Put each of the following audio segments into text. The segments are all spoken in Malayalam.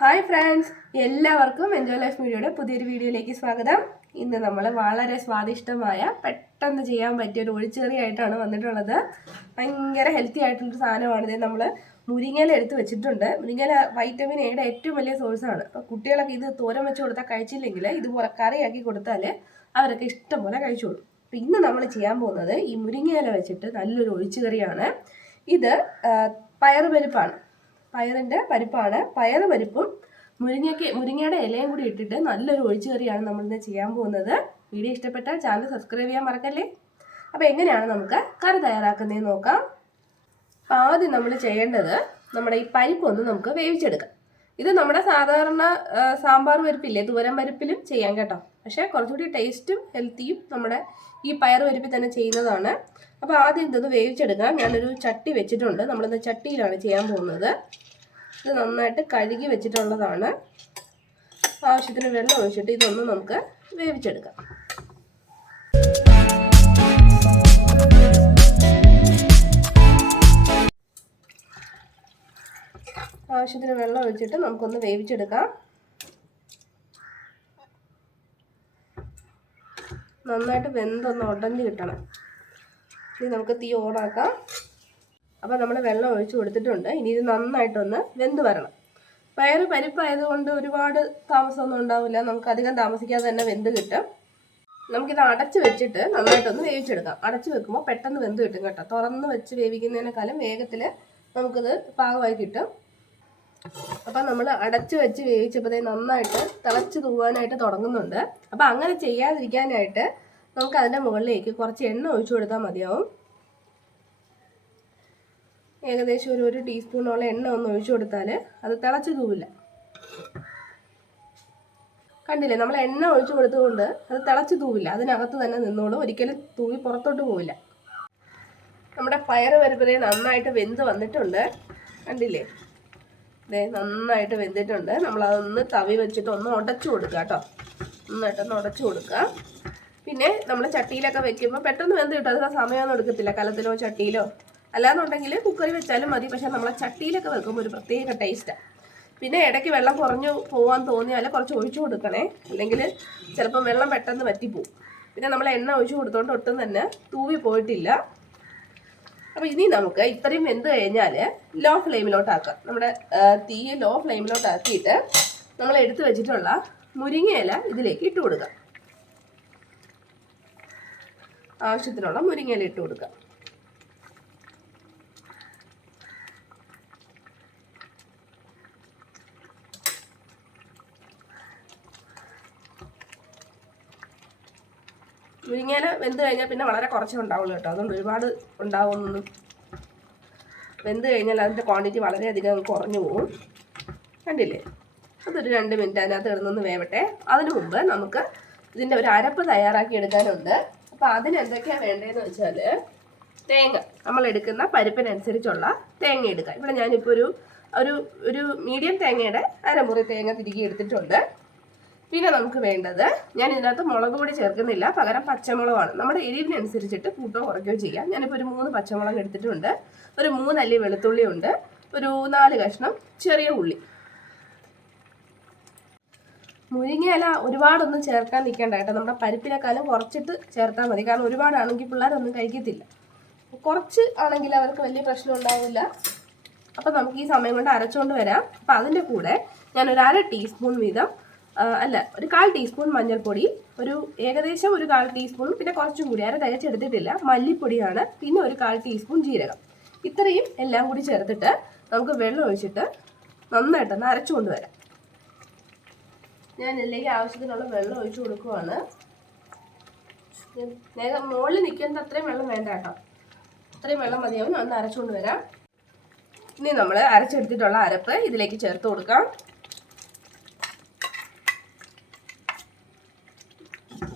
ഹായ് ഫ്രണ്ട്സ്, എല്ലാവർക്കും എൻജോയ് ലൈഫ് മീഡിയയുടെ പുതിയൊരു വീഡിയോയിലേക്ക് സ്വാഗതം. ഇന്ന് നമ്മൾ വളരെ സ്വാദിഷ്ടമായ പെട്ടെന്ന് ചെയ്യാൻ പറ്റിയ ഒരു ഒഴിച്ചെറിയായിട്ടാണ് വന്നിട്ടുള്ളത്. ഭയങ്കര ഹെൽത്തി ആയിട്ടുള്ളൊരു സാധനമാണിത്. നമ്മൾ മുരിങ്ങയില എടുത്ത് വെച്ചിട്ടുണ്ട്. മുരിങ്ങയില വൈറ്റമിൻ എയുടെ ഏറ്റവും വലിയ സോഴ്സാണ്. അപ്പോൾ കുട്ടികളൊക്കെ ഇത് തോരൻ വെച്ച് കൊടുത്താൽ കഴിച്ചില്ലെങ്കിൽ ഇതുപോലെ കറിയാക്കി കൊടുത്താൽ അവരൊക്കെ ഇഷ്ടം പോലെ കഴിച്ചോളും. അപ്പോൾ ഇന്ന് നമ്മൾ ചെയ്യാൻ പോകുന്നത് ഈ മുരിങ്ങയില വെച്ചിട്ട് നല്ലൊരു ഒഴിച്ചുകറിയാണ്. ഇത് പയറുപരിപ്പാണ്. പയറിൻ്റെ പരിപ്പാണ്. പയറ് പരിപ്പും മുരിങ്ങയുടെ ഇലയും കൂടി ഇട്ടിട്ട് നല്ലൊരു ഒഴിച്ചുകറിയാണ് നമ്മളിന്ന് ചെയ്യാൻ പോകുന്നത്. വീഡിയോ ഇഷ്ടപ്പെട്ടാൽ ചാനൽ സബ്സ്ക്രൈബ് ചെയ്യാൻ മറക്കല്ലേ. അപ്പോൾ എങ്ങനെയാണ് നമുക്ക് കറി തയ്യാറാക്കുന്നതെന്ന് നോക്കാം. ആദ്യം നമ്മൾ ചെയ്യേണ്ടത് നമ്മുടെ ഈ പരിപ്പ് ഒന്ന് നമുക്ക് വേവിച്ചെടുക്കാം. ഇത് നമ്മുടെ സാധാരണ സാമ്പാർ പരിപ്പില്ലേ, തുവരം പരിപ്പിലും ചെയ്യാം കേട്ടോ. പക്ഷേ കുറച്ചുകൂടി ടേസ്റ്റും ഹെൽത്തിയും നമ്മുടെ ഈ പയർ പരിപ്പിൽ തന്നെ ചെയ്യുന്നതാണ്. അപ്പോൾ ആദ്യം ഇതൊന്ന് വേവിച്ചെടുക്കാം. ഞാനൊരു ചട്ടി വെച്ചിട്ടുണ്ട്. നമ്മളിന്ന് ചട്ടിയിലാണ് ചെയ്യാൻ പോകുന്നത്. ഇത് നന്നായിട്ട് കഴുകി വെച്ചിട്ടുള്ളതാണ്. ആവശ്യത്തിന് വെള്ളം ഒഴിച്ചിട്ട് ഇതൊന്ന് നമുക്ക് വേവിച്ചെടുക്കാം. ആവശ്യത്തിന് വെള്ളം ഒഴിച്ചിട്ട് നമുക്കൊന്ന് വേവിച്ചെടുക്കാം. നന്നായിട്ട് വെന്തൊന്ന് ഉടഞ്ഞ് കിട്ടണം. ഇനി നമുക്ക് തീ ഓണാക്കാം. അപ്പോൾ നമ്മൾ വെള്ളം ഒഴിച്ച് കൊടുത്തിട്ടുണ്ട്. ഇനി ഇത് നന്നായിട്ടൊന്ന് വെന്ത് വരണം. പയറ് പരിപ്പായതുകൊണ്ട് ഒരുപാട് താമസമൊന്നും ഉണ്ടാവില്ല. നമുക്ക് അധികം താമസിക്കാതെ തന്നെ വെന്ത് കിട്ടും. നമുക്കിത് അടച്ച് വെച്ചിട്ട് നന്നായിട്ടൊന്ന് വേവിച്ചെടുക്കാം. അടച്ച് വെക്കുമ്പോൾ പെട്ടെന്ന് വെന്ത് കിട്ടും കേട്ടോ. തുറന്ന് വെച്ച് വേവിക്കുന്നതിനേക്കാളും വേഗത്തിൽ നമുക്കിത് പാകമായി കിട്ടും. അപ്പം നമ്മൾ അടച്ച് വെച്ച് വേവിച്ചപ്പോൾ നന്നായിട്ട് തിളച്ച് തൂവാനായിട്ട് തുടങ്ങുന്നുണ്ട്. അപ്പം അങ്ങനെ ചെയ്യാതിരിക്കാനായിട്ട് നമുക്ക് അതിൻ്റെ മുകളിലേക്ക് കുറച്ച് എണ്ണ ഒഴിച്ചു കൊടുത്താൽ മതിയാവും. ഏകദേശം ഒരു ടീസ്പൂണോളം എണ്ണ ഒന്ന് ഒഴിച്ചു കൊടുത്താൽ അത് തിളച്ച് തൂവില്ല. കണ്ടില്ലേ, നമ്മൾ എണ്ണ ഒഴിച്ചു കൊടുത്തുകൊണ്ട് അത് തിളച്ച് തൂവില്ല. അതിനകത്ത് തന്നെ നിന്നോളും. ഒരിക്കലും തൂവി പുറത്തോട്ട് പോവില്ല. നമ്മുടെ പയറ് പരിപ്പ് നന്നായിട്ട് വെന്ത് വന്നിട്ടുണ്ട്. കണ്ടില്ലേ, നന്നായിട്ട് വെന്തിട്ടുണ്ട്. നമ്മളതൊന്ന് തവി വെച്ചിട്ട് ഒന്ന് ഉടച്ചു കൊടുക്കുക കേട്ടോ. നന്നായിട്ടൊന്ന് ഉടച്ചു കൊടുക്കുക. പിന്നെ നമ്മൾ ചട്ടിയിലൊക്കെ വെക്കുമ്പോൾ പെട്ടെന്ന് വെന്ത് കിട്ടും. അതിന് സമയമൊന്നും എടുക്കത്തില്ല. കലത്തിലോ ചട്ടിയിലോ അല്ലാന്നുണ്ടെങ്കിൽ കുക്കറിൽ വെച്ചാലും മതി. പക്ഷെ നമ്മളെ ചട്ടിയിലൊക്കെ വെക്കുമ്പോൾ ഒരു പ്രത്യേക ടേസ്റ്റാണ്. പിന്നെ ഇടയ്ക്ക് വെള്ളം കുറഞ്ഞു പോകാൻ തോന്നിയാൽ കുറച്ച് ഒഴിച്ചു കൊടുക്കണേ. അല്ലെങ്കിൽ ചിലപ്പം വെള്ളം പെട്ടെന്ന് വറ്റിപ്പോവും. പിന്നെ നമ്മൾ എണ്ണ ഒഴിച്ചു കൊടുത്തോണ്ട് ഒട്ടും തന്നെ തൂവി പോയിട്ടില്ല. അപ്പോൾ ഇനി നമുക്ക് ഇത്രയും വെന്ത് കഴിഞ്ഞാൽ ലോ ഫ്ലെയിമിലോട്ടാക്കാം. നമ്മുടെ തീ ലോ ഫ്ലെയിമിലോട്ടാക്കിയിട്ട് നമ്മൾ എടുത്തു വെച്ചിട്ടുള്ള മുരിങ്ങയില ഇതിലേക്ക് ഇട്ട് കൊടുക്കാം. ആവശ്യത്തിനുള്ള മുരിങ്ങയില ഇട്ട് കൊടുക്കാം. മുരിങ്ങയില വെന്ത് കഴിഞ്ഞാൽ പിന്നെ വളരെ കുറച്ചേ ഉണ്ടാവുള്ളൂ കേട്ടോ. അതുകൊണ്ട് ഒരുപാട് ഉണ്ടാവുമെന്നൊന്നും. വെന്ത് കഴിഞ്ഞാൽ അതിൻ്റെ ക്വാണ്ടിറ്റി വളരെയധികം കുറഞ്ഞു പോകും. കണ്ടില്ലേ, അതൊരു 2 മിനിറ്റ് അതിനകത്ത് കിടന്നൊന്ന് വേവട്ടെ. അതിനു മുമ്പ് നമുക്ക് ഇതിൻ്റെ ഒരു അരപ്പ് തയ്യാറാക്കി എടുക്കാനുണ്ട്. അപ്പോൾ അതിന് എന്തൊക്കെയാണ് വേണ്ടതെന്ന് വെച്ചാൽ തേങ്ങ, നമ്മൾ എടുക്കുന്ന പരിപ്പിനനുസരിച്ചുള്ള തേങ്ങ എടുക്കുക. ഇവിടെ ഞാനിപ്പോൾ ഒരു മീഡിയം തേങ്ങയുടെ അരമുറി തേങ്ങ തിരികെ എടുത്തിട്ടുണ്ട്. പിന്നെ നമുക്ക് വേണ്ടത്, ഞാൻ ഇതിനകത്ത് മുളക് പൊടി ചേർക്കുന്നില്ല, പകരം പച്ചമുളകാണ്. നമ്മുടെ എരിവിനനുസരിച്ചിട്ട് കൂട്ടോ കുറയ്ക്കുകയോ ചെയ്യാം. ഞാനിപ്പോൾ ഒരു 3 പച്ചമുളക് എടുത്തിട്ടുണ്ട്. ഒരു 3 അല്ലി വെളുത്തുള്ളി ഉണ്ട്. ഒരു 4 കഷ്ണം ചെറിയ ഉള്ളി. മുരിങ്ങയില ഒരുപാടൊന്നും ചേർക്കാൻ നിൽക്കേണ്ട കേട്ടോ. നമ്മുടെ പരിപ്പിനെക്കാളും കുറച്ചിട്ട് ചേർത്താൽ മതി. കാരണം ഒരുപാടാണെങ്കിൽ പിള്ളേരൊന്നും കഴിക്കത്തില്ല. കുറച്ച് ആണെങ്കിൽ അവർക്ക് വലിയ പ്രശ്നം ഉണ്ടാവില്ല. അപ്പം നമുക്ക് ഈ സമയം കൊണ്ട് അരച്ചുകൊണ്ട് വരാം. അപ്പം അതിൻ്റെ കൂടെ ഞാനൊരു 1/2 ടീസ്പൂൺ വീതം ഒരു 1/4 ടീസ്പൂൺ മഞ്ഞൾപ്പൊടി, ഏകദേശം ഒരു 1/4 ടീസ്പൂണും പിന്നെ കുറച്ചും കൂടി തികച്ചെടുത്തിട്ടില്ല മല്ലിപ്പൊടിയാണ്. പിന്നെ ഒരു 1/4 ടീസ്പൂൺ ജീരകം. ഇത്രയും എല്ലാം കൂടി ചേർത്തിട്ട് നമുക്ക് വെള്ളം ഒഴിച്ചിട്ട് നന്നായിട്ടൊന്ന് അരച്ചുകൊണ്ട് വരാം. ഞാൻ ഇതിലേക്ക് ആവശ്യത്തിനുള്ള വെള്ളം ഒഴിച്ചു കൊടുക്കുവാണ്. മുകളിൽ നിൽക്കുന്നത് അത്രയും വെള്ളം വേണ്ട കേട്ടോ. അത്രയും വെള്ളം മതിയാവും. ഒന്ന് അരച്ചുകൊണ്ട് വരാം. ഇനി നമ്മൾ അരച്ചെടുത്തിട്ടുള്ള അരപ്പ് ഇതിലേക്ക് ചേർത്ത് കൊടുക്കാം.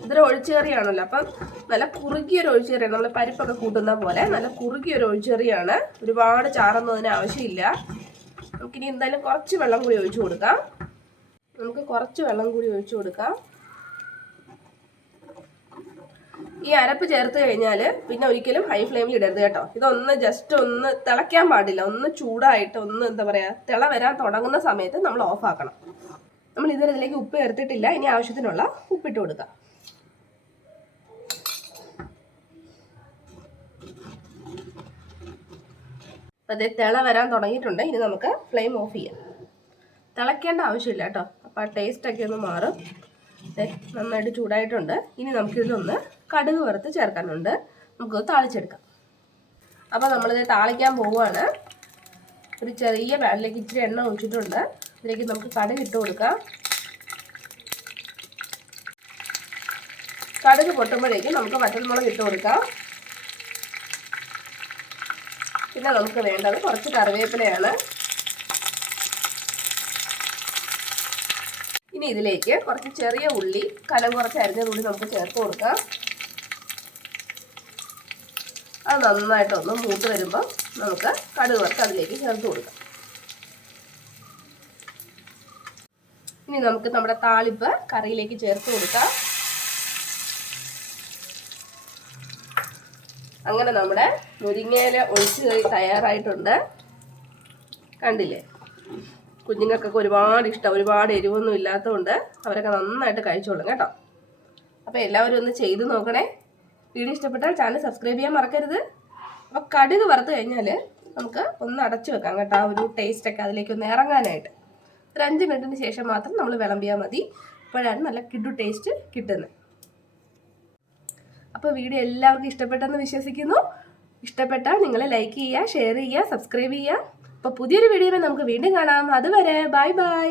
ഇതൊരു ഒഴിച്ചുകറിയാണല്ലോ, അപ്പം നല്ല കുറുകിയൊരു ഒഴിച്ചുകറിയാണ്. നമ്മൾ പരിപ്പൊക്കെ കൂട്ടുന്ന പോലെ നല്ല കുറുകിയൊരു ഒഴിച്ചുകറിയാണ്. ഒരുപാട് ചാറൊന്നും അതിന് ആവശ്യമില്ല. നമുക്കിനി എന്തായാലും കുറച്ച് വെള്ളം കൂടി ഒഴിച്ചു കൊടുക്കാം. ഈ അരപ്പ് ചേർത്ത് കഴിഞ്ഞാൽ പിന്നെ ഒരിക്കലും ഹൈ ഫ്ലെയിമിൽ ഇടരുത് കേട്ടോ. ഇതൊന്ന് ജസ്റ്റ് ഒന്ന് തിളയ്ക്കാൻ പാടില്ല. ഒന്ന് ചൂടായിട്ട് ഒന്ന് എന്താ പറയുക തിള വരാൻ തുടങ്ങുന്ന സമയത്ത് നമ്മൾ ഓഫ് ആക്കണം. നമ്മൾ ഇതുവരെ ഇതിലേക്ക് ഉപ്പ് ചേർത്തിട്ടില്ല. ഇനി ആവശ്യത്തിനുള്ള ഉപ്പിട്ട് കൊടുക്കാം. അതേ തിള വരാൻ തുടങ്ങിയിട്ടുണ്ട്. ഇനി നമുക്ക് ഫ്ലെയിം ഓഫ് ചെയ്യാം. തിളയ്ക്കേണ്ട ആവശ്യമില്ല കേട്ടോ. അപ്പോൾ ആ ടേസ്റ്റൊക്കെ ഒന്ന് മാറും. നന്നായിട്ട് ചൂടായിട്ടുണ്ട്. ഇനി നമുക്കിതിലൊന്ന് കടുക് വറുത്ത് ചേർക്കാനുണ്ട്. നമുക്കത് താളിച്ചെടുക്കാം. അപ്പോൾ നമ്മളിത് താളിക്കാൻ പോവുകയാണ്. ഒരു ചെറിയ പാനിലേക്ക് ഇച്ചിരി എണ്ണ ഒഴിച്ചിട്ടുണ്ട്. ഇതിലേക്ക് നമുക്ക് കടുക് ഇട്ട് കൊടുക്കാം. കടുക് പൊട്ടുമ്പോഴേക്കും നമുക്ക് വറ്റൽമുളക് ഇട്ട് കൊടുക്കാം. പിന്നെ നമുക്ക് വേണ്ടത് കുറച്ച് കറിവേപ്പിലയാണ്. ഇനി ഇതിലേക്ക് കുറച്ച് ചെറിയ ഉള്ളി കനം കുറച്ച് അരിഞ്ഞ ഉള്ളി നമുക്ക് ചേർത്ത് കൊടുക്കാം. അത് നന്നായിട്ടൊന്ന് മൂത്ത് വരുമ്പോൾ നമുക്ക് കടുക് വറുത്ത് അതിലേക്ക് ചേർത്ത് കൊടുക്കാം. ഇനി നമുക്ക് നമ്മുടെ താളിപ്പ് കറിയിലേക്ക് ചേർത്ത് കൊടുക്കാം. അങ്ങനെ നമ്മുടെ മുരിങ്ങയില ഒഴിച്ചുകറി തയ്യാറായിട്ടുണ്ട്. കണ്ടില്ലേ? കുഞ്ഞുങ്ങൾക്കൊക്കെ ഒരുപാട് ഇഷ്ടം. ഒരുപാട് എരിവൊന്നും ഇല്ലാത്തതുകൊണ്ട് അവരൊക്കെ നന്നായിട്ട് കഴിച്ചോളും കേട്ടോ. അപ്പോൾ എല്ലാവരും ഒന്ന് ചെയ്ത് നോക്കണേ. വീഡിയോ ഇഷ്ടപ്പെട്ടാൽ ചാനൽ സബ്സ്ക്രൈബ് ചെയ്യാൻ മറക്കരുത്. അപ്പോൾ കടുക് വറുത്ത് കഴിഞ്ഞാൽ നമുക്ക് ഒന്ന് അടച്ചു വെക്കാം കേട്ടോ. ആ ഒരു ടേസ്റ്റൊക്കെ അതിലേക്ക് ഒന്ന് ഇറങ്ങാനായിട്ട് ഒരു 5 മിനിറ്റിന് ശേഷം മാത്രം നമ്മൾ വിളമ്പിയാൽ മതി. അപ്പോഴാണ് നല്ല കിഡു ടേസ്റ്റ് കിട്ടുന്നത്. അപ്പോൾ വീഡിയോ എല്ലാവർക്കും ഇഷ്ടപ്പെട്ടെന്ന് വിശ്വസിക്കുന്നു. ഇഷ്ടപ്പെട്ടാൽ നിങ്ങൾ ലൈക്ക് ചെയ്യുക, ഷെയർ ചെയ്യുക, സബ്സ്ക്രൈബ് ചെയ്യുക. അപ്പോൾ പുതിയൊരു വീഡിയോയിൽ നമുക്ക് വീണ്ടും കാണാം. അതുവരെ ബൈ ബൈ.